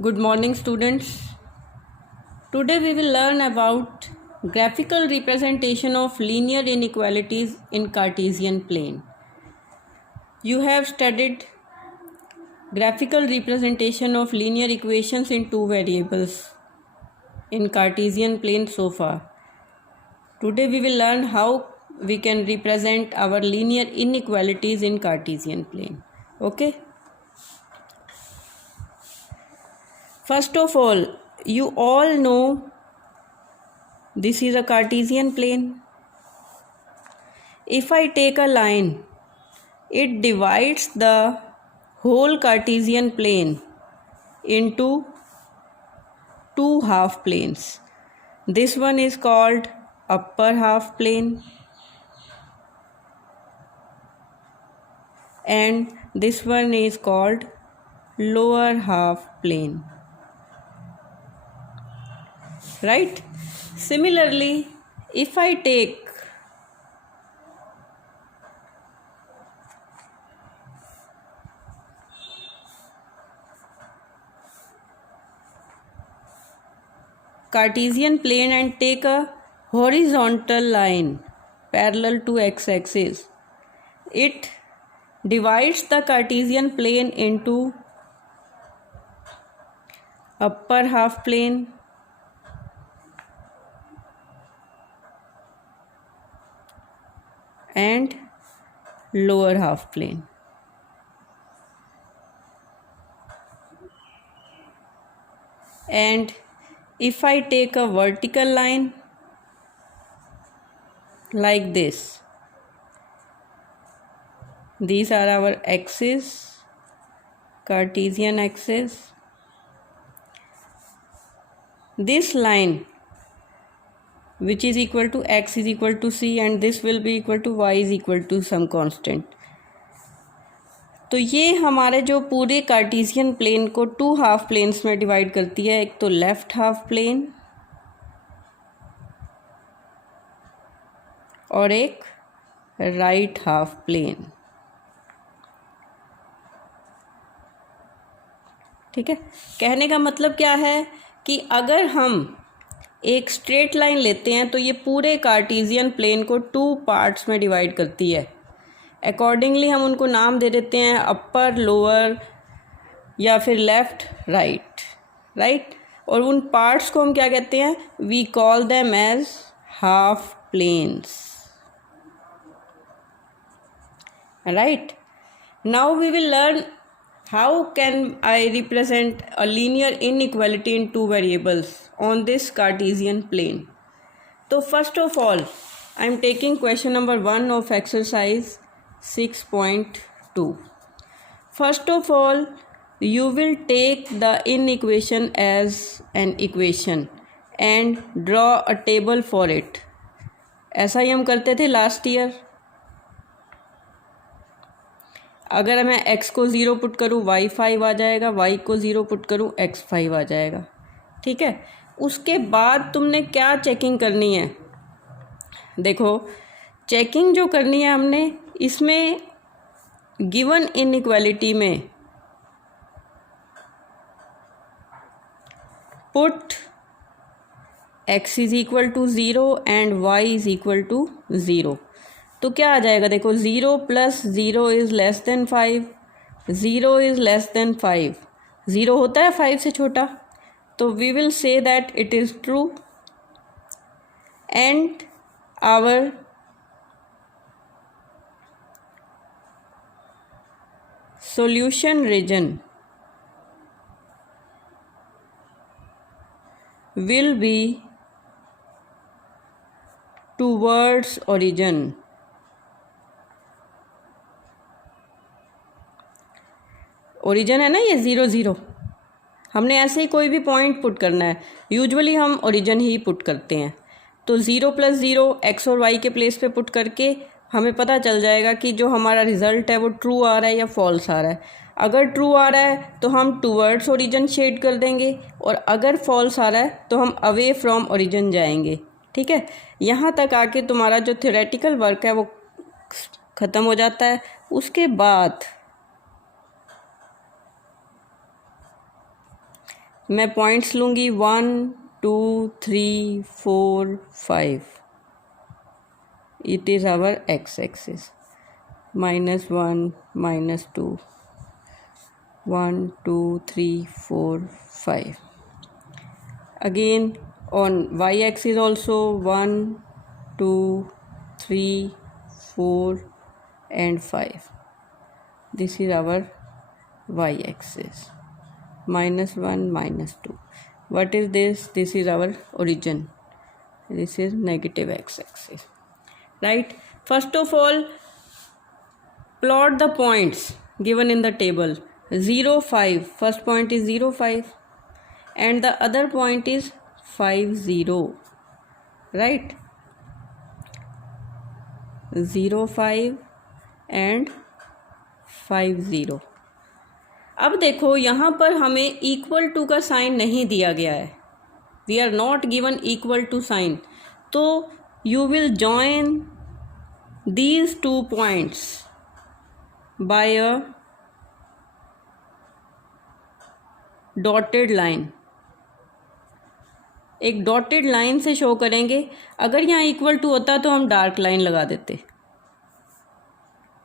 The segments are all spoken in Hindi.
Good morning, students. Today we will learn about graphical representation of linear inequalities in Cartesian plane. You have studied graphical representation of linear equations in two variables in Cartesian plane so far. Today we will learn how we can represent our linear inequalities in Cartesian plane. Okay? First of all, you all know this is a Cartesian plane. If I take a line, it divides the whole Cartesian plane into two half planes. This one is called upper half plane and this one is called lower half plane. Right? Similarly, if I take Cartesian plane and take a horizontal line parallel to x-axis, it divides the Cartesian plane into upper half plane and lower half plane. And if I take a vertical line like this, these are our axes, Cartesian axis. This line which is equal to x is equal to c and this will be equal to y is equal to some constant. तो ये हमारे जो पूरे कार्टेशियन प्लेन को टू हाफ प्लेन्स में डिवाइड करती है, एक तो लेफ्ट हाफ प्लेन और एक राइट हाफ प्लेन. ठीक है, कहने का मतलब क्या है कि अगर हम एक स्ट्रेट लाइन लेते हैं तो ये पूरे कार्टेशियन प्लेन को टू पार्ट्स में डिवाइड करती है. अकॉर्डिंगली हम उनको नाम दे देते हैं अपर, लोअर या फिर लेफ़्ट, राइट. और उन पार्ट्स को हम क्या कहते हैं? We call them as half planes. Right. Now we will learn how can I represent a linear inequality in two variables on this Cartesian plane. So first of all, I am taking question number 1 of exercise 6.2. First of all, you will take the inequation as an equation and draw a table for it. ऐसा ही हम करते थे लास्ट ईयर. अगर मैं x को 0 पुट करूँ y 5 आ जाएगा, y को 0 पुट करूँ x 5 आ जाएगा. ठीक है, उसके बाद तुमने क्या चेकिंग करनी है? देखो, चेकिंग जो करनी है हमने इसमें गिवन इनइक्वालिटी में put x is equal to 0 and y is equal to 0. तो क्या आ जाएगा? देखो, 0 plus 0 is less than 5, 0 is less than 5. 0 होता है 5 से छोटा, तो we will say that it is true and our solution region will be towards origin. Origin है ना ये 0 0. हमने ऐसे ही कोई भी पॉइंट पुट करना है. यूजुअली हम ओरिजिन ही पुट करते हैं. तो 0 प्लस 0 एक्स और वाई के प्लेस पे पुट करके हमें पता चल जाएगा कि जो हमारा रिज़ल्ट है वो ट्रू आ रहा है या फॉल्स आ रहा है. अगर ट्रू आ रहा है तो हम टूवर्ड्स ओरिजिन शेड कर देंगे और अगर फॉल्स आ रहा है तो हम अवे फ्रॉम ओरिजिन जाएंगे. ठीक है, यहाँ तक आके तुम्हारा जो थ्योरेटिकल वर्क है वो ख़त्म हो जाता है. उसके बाद मैं पॉइंट्स लूँगी 1 2 3 4 5. It is our x-axis. -1 -2 1 2 3 4 5. Again on y-axis also 1 2 3 4 and 5. This is our y-axis. -1 -2. What is this? This is our origin. This is negative x-axis. Right? First of all, plot the points given in the table. 0 5. First point is 0 5 and the other point is 5 0. Right? 0 5 and 5 0. अब देखो यहाँ पर हमें इक्वल टू का साइन नहीं दिया गया है. We are not given equal to sign. तो you will join these 2 points by a dotted line. एक डॉटेड लाइन से शो करेंगे. अगर यहाँ इक्वल टू होता तो हम डार्क लाइन लगा देते.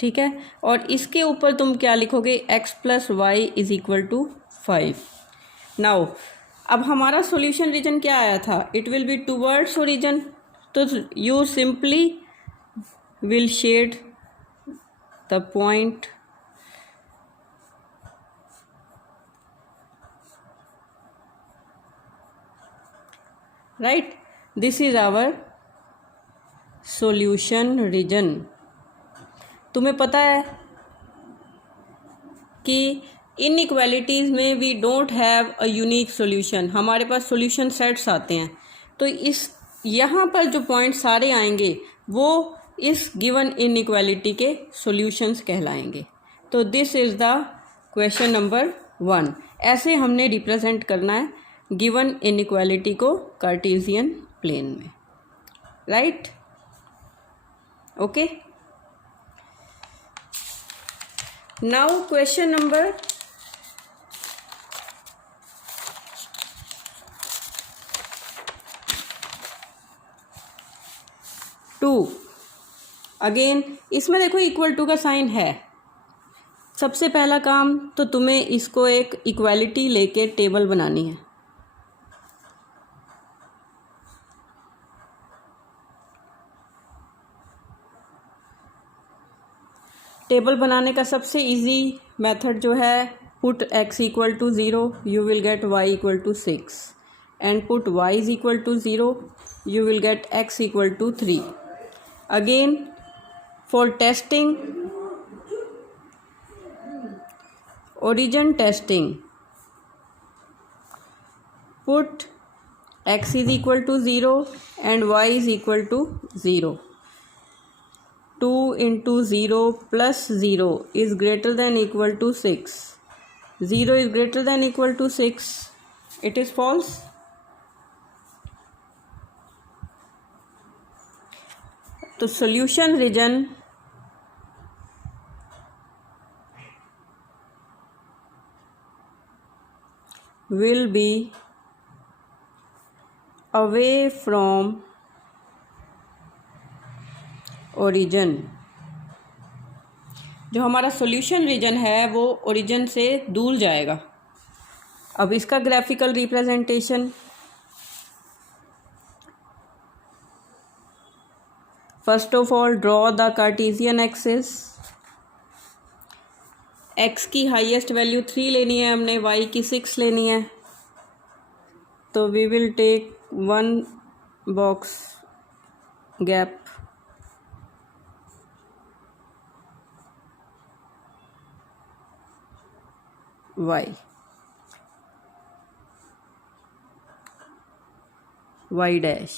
ठीक है. और इसके ऊपर तुम क्या लिखोगे? x + y = 5. नाउ अब हमारा सॉल्यूशन रीजन क्या आया था? It will be towards origin. तो you simply will shade the point right. This is our solution region. तुम्हें पता है कि इनइक्वालिटीज़ में we don't have a unique solution. हमारे पास सॉल्यूशन सेट्स आते हैं. तो इस यहाँ पर जो पॉइंट सारे आएंगे वो इस गिवन इनइक्वालिटी के सॉल्यूशंस कहलाएंगे. तो this is the question number 1. ऐसे हमने रिप्रेजेंट करना है गिवन इनइक्वालिटी को कार्टेशियन प्लेन में. Right? Okay. Now question number 2. Again इसमें देखो इक्वल टू का साइन है. सबसे पहला काम तो तुम्हें इसको एक इक्वालिटी लेके टेबल बनानी है. टेबल बनाने का सबसे इजी मेथड जो है, put x = 0 you will get y = 6 and put y = 0 you will get x = 3. Again for testing, origin testing, put x is equal to 0 and y is equal to 0. 2 into 0 plus 0 is greater than equal to 6. 0 is greater than equal to 6. It is false. तो solution region will be away from origin. जो हमारा सॉल्यूशन रीजन है वो ओरिजिन से दूर जाएगा. अब इसका graphical representation, first of all draw the Cartesian axis. x की हाईएस्ट वैल्यू 3 लेनी है हमने, y की 6 लेनी है. तो we will take 1 box gap. y dash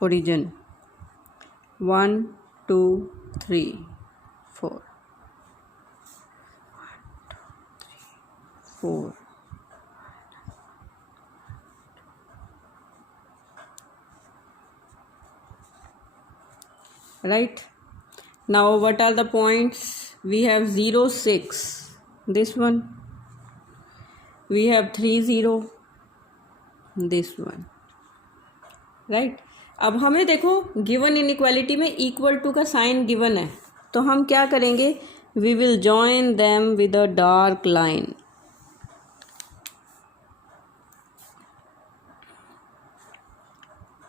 origin 1 2 3 4 4. Right? Now what are the points? We have 0 6, this one, we have 3 0, this one, right. अब हमें देखो गिवन इनइक्वालिटी में इक्वल टू का साइन गिवन है, तो हम क्या करेंगे, we will join them with a dark line.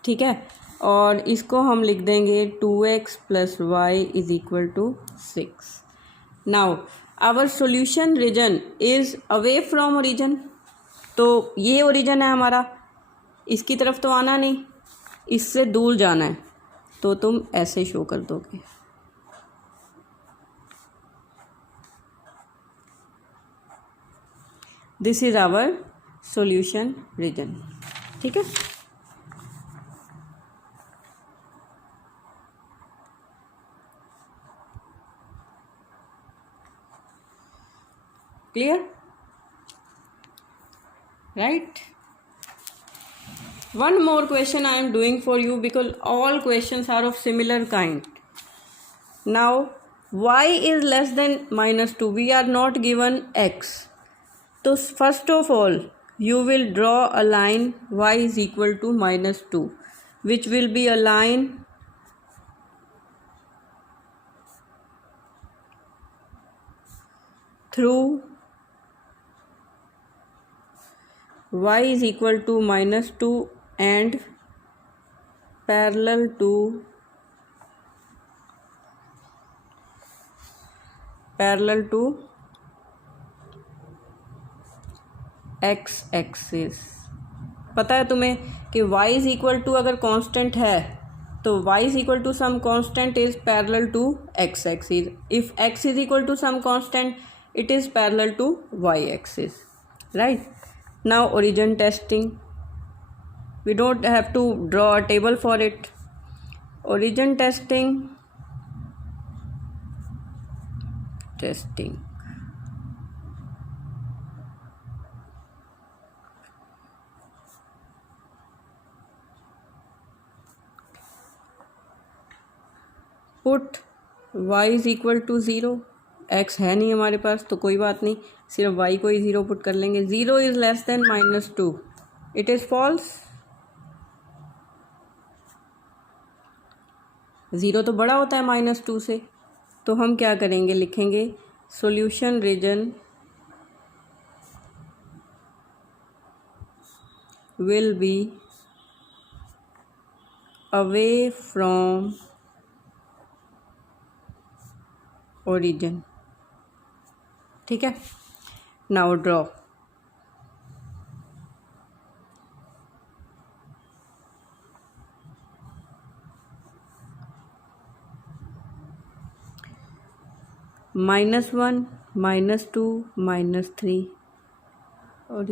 ठीक है, और इसको हम लिख देंगे 2x plus Y is equal to 6. Now our solution region is away from origin, तो ये ओरिजिन है हमारा, इसकी तरफ तो आना नहीं, इससे दूर जाना है, तो तुम ऐसे शो कर दोगे. This is our solution region. ठीक है, clear, right. One more question I am doing for you, because all questions are of similar kind. Now y is less than -2, we are not given x, so first of all you will draw a line y is equal to -2, which will be a line through y is equal to -2 and parallel to x axis. पता है तुम्हें कि y is equal to अगर कांस्टेंट है तो y is equal to some constant is parallel to x axis. If x is equal to some constant, it is parallel to y axis, right. Now origin testing, we don't have to draw a table for it. Origin testing put y is equal to 0. x है नहीं हमारे पास, तो कोई बात नहीं, सिर्फ y को ही 0 पुट कर लेंगे. 0 is less than -2, it is false. 0 तो बड़ा होता है -2 से, तो हम क्या करेंगे, लिखेंगे solution region will be away from origin. ठीक है, नाउ ड्रॉ. -1, -2, -3, और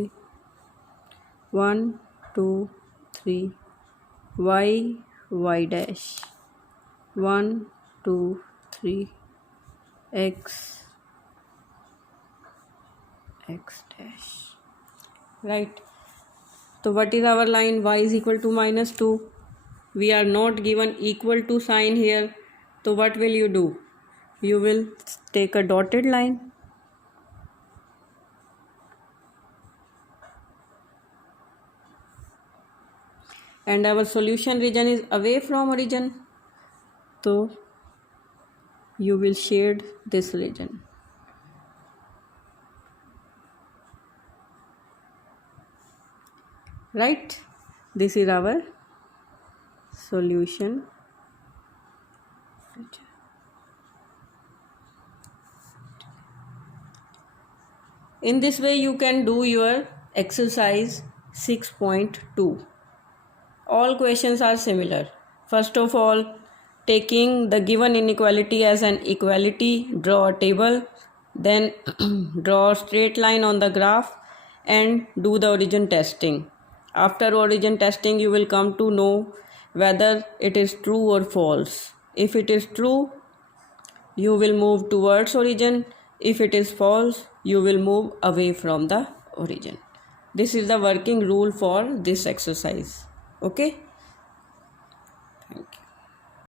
1 2 3, y dash, 1 2 3, x dash, right. So what is our line? Y is equal to -2. We are not given equal to sign here, so what will you do? You will take a dotted line, and our solution region is away from origin, so you will shade this region. Right, this is our solution. In this way you can do your exercise 6.2. All questions are similar. First of all, taking the given inequality as an equality, draw a table, then draw a straight line on the graph and do the origin testing. After origin testing, you will come to know whether it is true or false. If it is true, you will move towards origin. If it is false, you will move away from the origin. This is the working rule for this exercise. Okay.